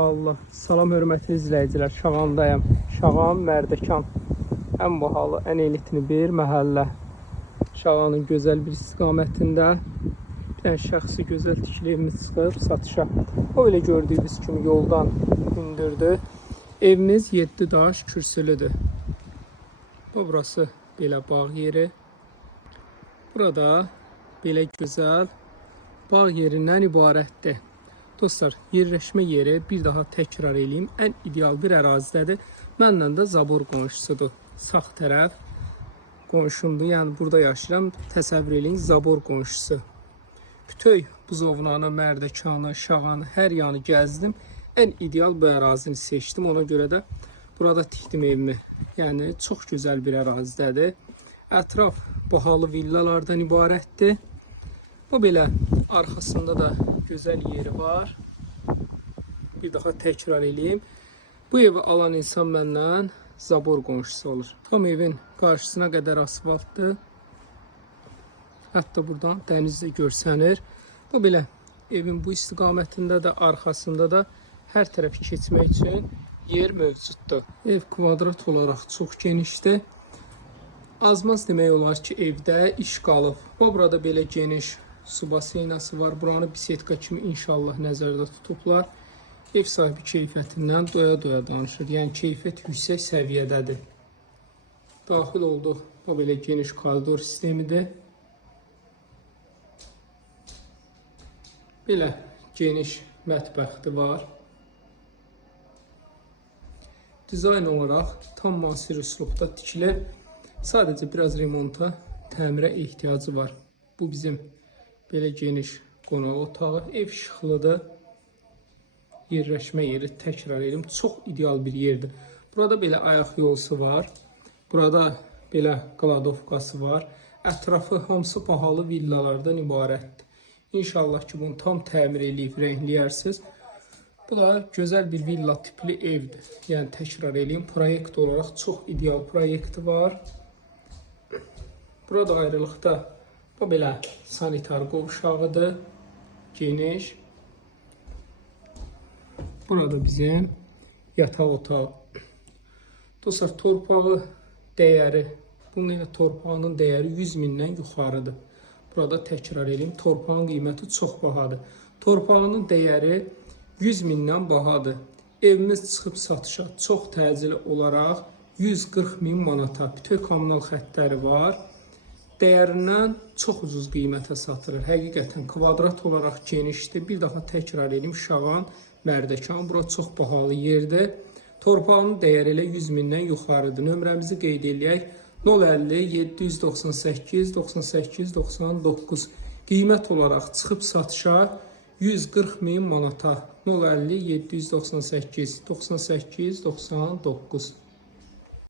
Allah. Salam hörmətli izləyicilər. Şağandayım. Şağan, Mərdəkan. Ən bahalı, ən elitli bir məhəllə. Şağanın gözəl bir istiqamətində bir dənə şəxsi gözəl tikili evimiz çıxıb satışa. O elə gördüyünüz kimi yoldan hündürdür. Evimiz 7 daş kürsülüdür. Burası belə bağ yeri. Burada belə gözəl bağ yerindən ibarətdir. Dostlar, yerləşmə yeri bir daha təkrar edeyim, ən ideal bir ərazidədir. Mənlə də Zabor qonşusudur. Sağ tərəf qonşumdur, yəni burada yaşayıram. Təsəvvür edin, Zabor qonşusu. Bütöy Buzovnanı, Mərdəkanı, Şağanı, hər yanı gəzdim. Ən ideal bu ərazini seçdim. Ona görə də burada tikdim evimi. Yəni çox gözəl bir ərazidədir. Ətraf bahalı villalardan ibarətdir. Bu belə arxasında da gözəl yeri var. Bir daha təkrar edeyim. Bu evi alan insan məndən Zabor qonşusu olur. Tam evin qarşısına qədər asfaltdır. Hətta buradan dəniz də görsənir. Bu belə evin bu istiqamətində də, arxasında da hər tərəfi keçmək üçün yer mövcuddur. Ev kvadrat olaraq çox genişdir. Azmaz demək olar ki, evdə iş qalıb. Burada belə geniş su baseynası var. Buranı bisetka kimi inşallah nəzərdə tutublar. Ev sahibi keyfiyyətindən doya-doya danışır. Yəni keyfiyyət yüksək səviyyədədir. Daxil olduq. Bu belə geniş koridor sistemidir. Belə geniş mətbəxti var. Dizayn olaraq tam müasir üslubda tikilir. Sadəcə biraz remonta, təmirə ehtiyacı var. Bu bizim belə geniş qonaq otağı. Ev şıxlıdır. Yerləşmə yeri təkrar edim. Çox ideal bir yerdir. Burada belə ayaq yolusu var. Burada belə qladovkası var. Ətrafı hamısı bahalı villalardan ibarətdir. İnşallah ki, bunu tam təmir edib rəngləyərsiniz. Bu da gözəl bir villa tipli evdir. Yəni təkrar edeyim. Proyekt olaraq çox ideal proyekti var. Burada ayrılıqda bu belə sanitar qovşağıdır. Geniş. Burada bizim yataq otağı. Dostlar, torpağı dəyəri, bunun ilə torpağının dəyəri 100 mindən yuxarıdır. Burada təkrar edeyim. Torpağın qiyməti çox bahadır. Torpağının dəyəri 100 mindən bahadır. Evimiz çıxıb satışa çox təcili olaraq 140 min manata. Bütöv kommunal xəttləri var. Dəyərindən çox ucuz qiymətə satılır. Həqiqətən kvadrat olaraq genişdir. Bir daha təkrar edeyim. Şağan, Mərdəkan. Bura çox bahalı yerdir. Torpağının dəyəri ilə 100 mindən yuxarıdır. Nömrəmizi qeyd edək. 050 798 98 99. Qiymət olaraq çıxıb satışa 140 min manata. 050 798 98 99.